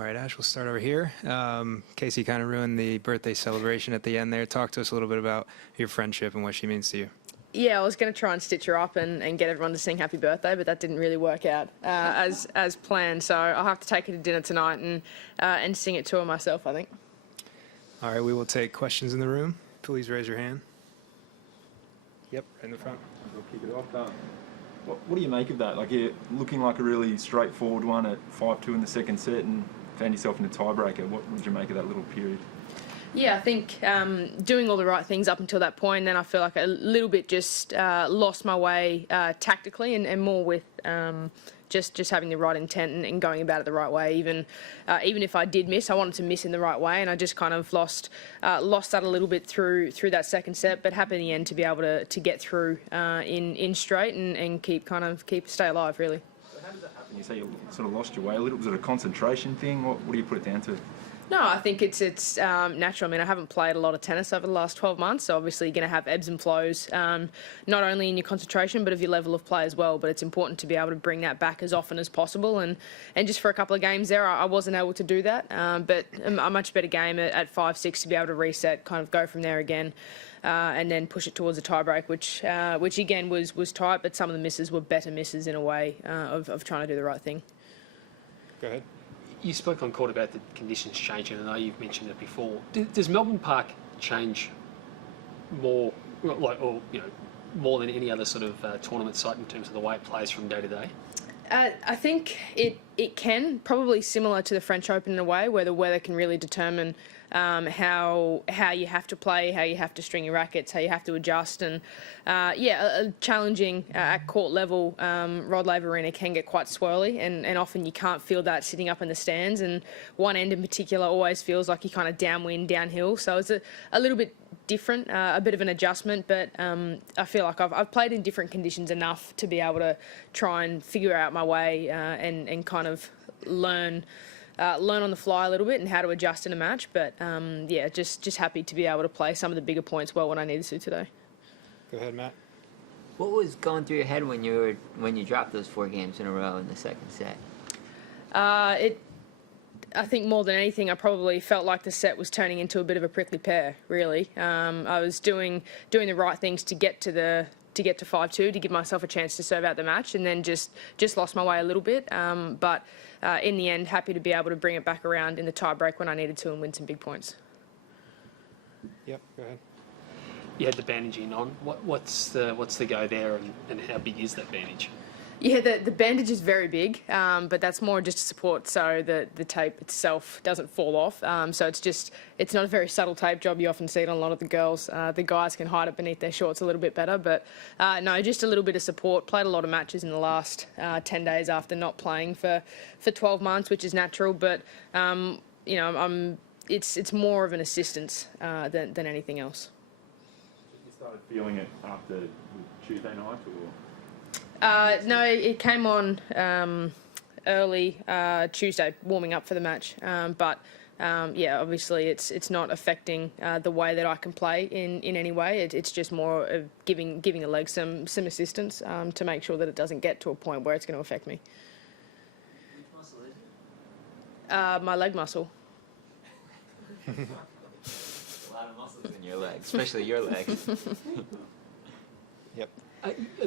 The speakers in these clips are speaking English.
All right, Ash, we'll start over here. Casey kind of ruined the birthday celebration at the end there. Talk to us a little bit about your friendship and what she means to you. Yeah, I was going to try and stitch her up and get everyone to sing happy birthday, but that didn't really work out as planned. So I'll have to take her to dinner tonight and sing it to her myself, I think. All right, we will take questions in the room. Please raise your hand. Yep, right in the front. We'll kick it off. What do you make of that? Like, you're looking like a really straightforward one at 5-2 in the second set and found yourself in a tiebreaker. What did you make of that little period? Yeah, I think doing all the right things up until that point, then I feel like a little bit just lost my way tactically and more with just having the right intent and going about it the right way. Even if I did miss, I wanted to miss in the right way, and I just kind of lost that a little bit through that second set. But happy in the end to be able to get through in straight and stay alive really. So how does that happen? You say you sort of lost your way a little. Was it a concentration thing? What do you put it down to? No, I think it's natural. I mean, I haven't played a lot of tennis over the last 12 months, so obviously you're going to have ebbs and flows, not only in your concentration, but of your level of play as well. But it's important to be able to bring that back as often as possible. And just for a couple of games there, I wasn't able to do that. But a much better game at 5-6 to be able to reset, kind of go from there again. And then push it towards a tiebreak, which again was tight, but some of the misses were better misses in a way of trying to do the right thing. Go ahead. You spoke on court about the conditions changing, and I know you've mentioned it before. Does Melbourne Park change more, more than any other sort of tournament site in terms of the way it plays from day to day? I think it can, probably similar to the French Open in a way, where the weather can really determine how you have to play, how you have to string your rackets, how you have to adjust, and challenging at court level. Rod Laver Arena can get quite swirly, and often you can't feel that sitting up in the stands. And one end in particular always feels like you're kind of downwind, downhill. So it's a little bit different, a bit of an adjustment. But I feel like I've played in different conditions enough to be able to try and figure out my way and kind of learn on the fly a little bit and how to adjust in a match. But just happy to be able to play some of the bigger points well when I needed to today. Go ahead, Matt. What was going through your head when you dropped those 4 games in a row in the second set? I think more than anything, I probably felt like the set was turning into a bit of a prickly pear. Really, I was doing the right things to get to 5-2 to give myself a chance to serve out the match, and then just lost my way a little bit. But in the end, happy to be able to bring it back around in the tie-break when I needed to and win some big points. Yep, go ahead. You had the bandaging on. What's the go there, and how big is that bandage? Yeah, the bandage is very big, but that's more just to support so that the tape itself doesn't fall off. So it's not a very subtle tape job. You often see it on a lot of the girls. The guys can hide it beneath their shorts a little bit better, but no, just a little bit of support. Played a lot of matches in the last 10 days after not playing for 12 months, which is natural, but it's more of an assistance than anything else. You started feeling it after Tuesday night, or? No, it came on early Tuesday, warming up for the match. But obviously it's not affecting the way that I can play in any way. It's just more of giving a leg some assistance to make sure that it doesn't get to a point where it's going to affect me. Which muscle is it? My leg muscle. A lot of muscles in your leg, especially your leg. Yep.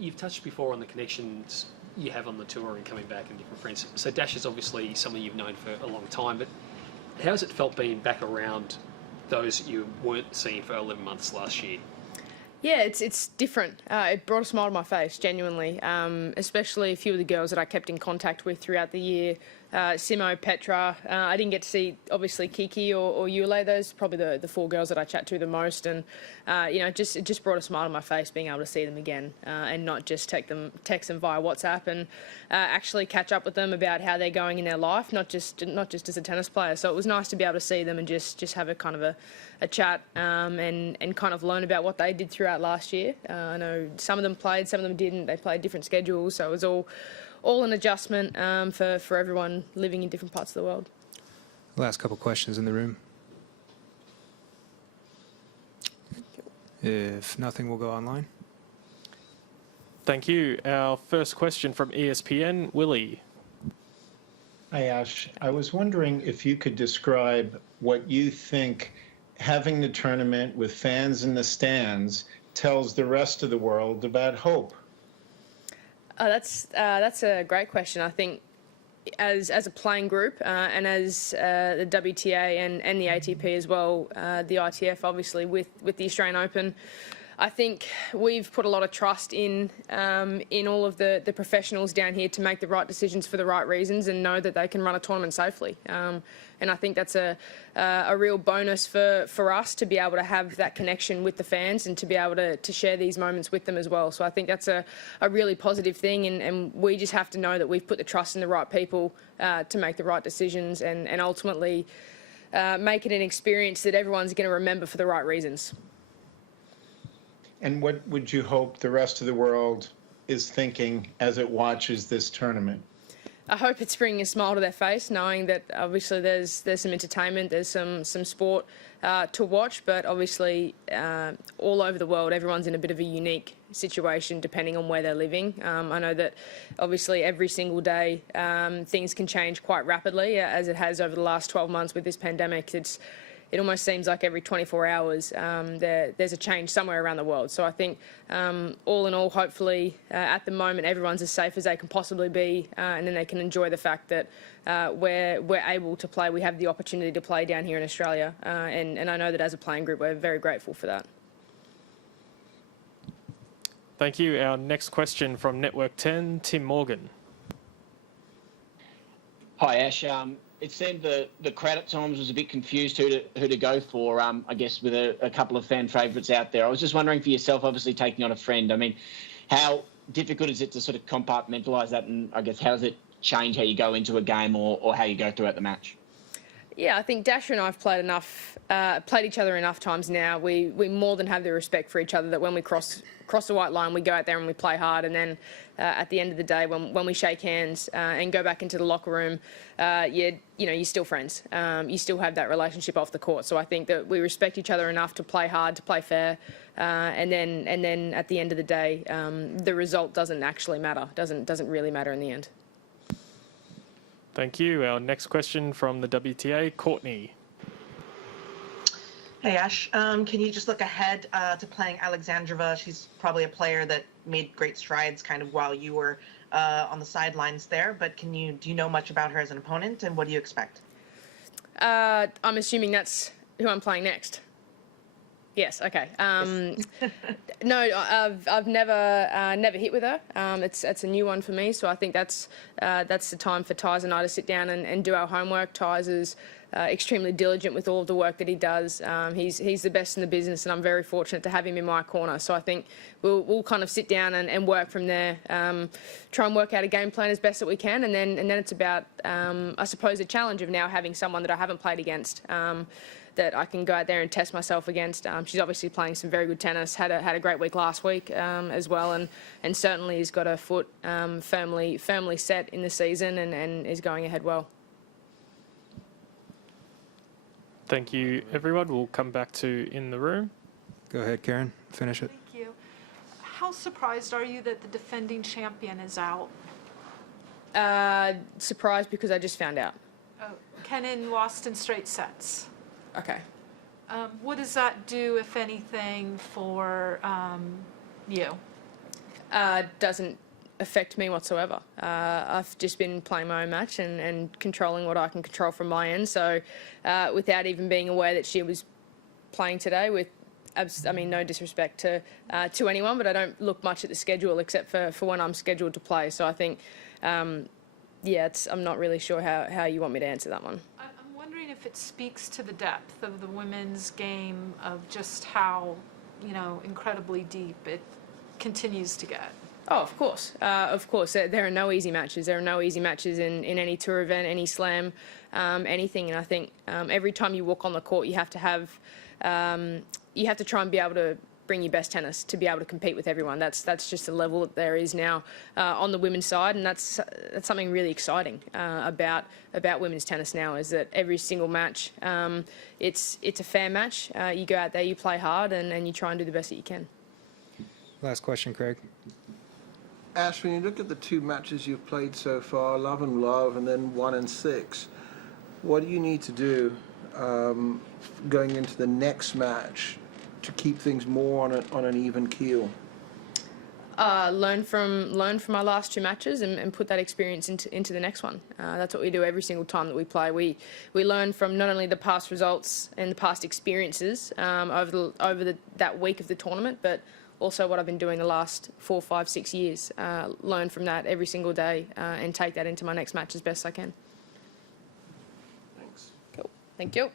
You've touched before on the connections you have on the tour and coming back and different friends. So Dash is obviously someone you've known for a long time, but how has it felt being back around those that you weren't seeing for 11 months last year? Yeah, it's different. It brought a smile to my face, genuinely, especially a few of the girls that I kept in contact with throughout the year. Simo, Petra. I didn't get to see, obviously, Kiki or Yule. Those are probably the 4 girls that I chat to the most. And, it just brought a smile to my face being able to see them again and not just text them via WhatsApp and actually catch up with them about how they're going in their life, not just as a tennis player. So it was nice to be able to see them and just have a kind of a chat and kind of learn about what they did throughout last year. I know some of them played, some of them didn't. They played different schedules, so it was all an adjustment for everyone living in different parts of the world. Last couple questions in the room. If nothing, we'll go online. Thank you. Our first question from ESPN, Willie. Hi, Ash. I was wondering if you could describe what you think having the tournament with fans in the stands tells the rest of the world about hope. That's a great question. I think as a playing group and as the WTA and the ATP as well, the ITF obviously with the Australian Open, I think we've put a lot of trust in all of the professionals down here to make the right decisions for the right reasons and know that they can run a tournament safely. And I think that's a real bonus for us to be able to have that connection with the fans and to be able to share these moments with them as well. So I think that's a really positive thing, and we just have to know that we've put the trust in the right people to make the right decisions and ultimately make it an experience that everyone's going to remember for the right reasons. And what would you hope the rest of the world is thinking as it watches this tournament? I hope it's bringing a smile to their face, knowing that obviously there's some entertainment, there's some sport to watch, but obviously all over the world, everyone's in a bit of a unique situation depending on where they're living. I know that obviously every single day things can change quite rapidly, as it has over the last 12 months with this pandemic. It almost seems like every 24 hours there's a change somewhere around the world. So I think all in all, hopefully at the moment everyone's as safe as they can possibly be, and then they can enjoy the fact that we're able to play. We have the opportunity to play down here in Australia, and I know that as a playing group we're very grateful for that. Thank you. Our next question from Network 10, Tim Morgan. Hi, Ash. It seemed the crowd at times was a bit confused who to go for, I guess, with a couple of fan favourites out there. I was just wondering for yourself, obviously taking on a friend, I mean, how difficult is it to sort of compartmentalise that, and I guess how does it change how you go into a game or how you go throughout the match? Yeah, I think Dasha and I have played each other enough times now. We more than have the respect for each other that when we cross the white line, we go out there and we play hard. And then at the end of the day, when we shake hands and go back into the locker room, you're still friends. You still have that relationship off the court. So I think that we respect each other enough to play hard, to play fair, and then at the end of the day, the result doesn't actually matter. Doesn't really matter in the end. Thank you. Our next question from the WTA, Courtney. Hey, Ash. Can you just look ahead to playing Alexandrova? She's probably a player that made great strides kind of while you were on the sidelines there, but do you know much about her as an opponent, and what do you expect? I'm assuming that's who I'm playing next. Yes. Okay. No, I've never hit with her. It's a new one for me, so I think that's the time for Tyes and I to sit down and do our homework. Tyes is extremely diligent with all of the work that he does. He's the best in the business, and I'm very fortunate to have him in my corner. So I think we'll kind of sit down and work from there. Try and work out a game plan as best that we can, and then it's about I suppose a challenge of now having someone that I haven't played against. That I can go out there and test myself against. She's obviously playing some very good tennis. Had a great week last week as well, and certainly has got her foot firmly set in the season and is going ahead well. Thank you, everyone. We'll come back to in the room. Go ahead, Karen. Finish it. Thank you. How surprised are you that the defending champion is out? Surprised because I just found out. Oh, Kenin lost in straight sets. Okay. What does that do, if anything, for you? Doesn't affect me whatsoever. I've just been playing my own match and controlling what I can control from my end. So without even being aware that she was playing today, no disrespect to anyone, but I don't look much at the schedule except for when I'm scheduled to play. So I think, I'm not really sure how you want me to answer that one. I'm wondering if it speaks to the depth of the women's game, of just how, incredibly deep it continues to get. Oh, of course. Of course. There are no easy matches. There are no easy matches in any tour event, any slam, anything. And I think every time you walk on the court, you have to try and be able to bring your best tennis to be able to compete with everyone. That's just the level that there is now on the women's side, and that's something really exciting about women's tennis now, is that every single match, it's a fair match. You go out there, you play hard, and you try and do the best that you can. Last question, Craig. Ash, when you look at the 2 matches you've played so far, Love and Love, and then 1 and 6, what do you need to do going into the next match to keep things more on an even keel? Learn from our last 2 matches and put that experience into the next one. That's what we do every single time that we play. We learn from not only the past results and the past experiences over that week of the tournament, but also what I've been doing the last 4, 5, 6 years. Learn from that every single day and take that into my next match as best I can. Thanks. Cool. Thank you.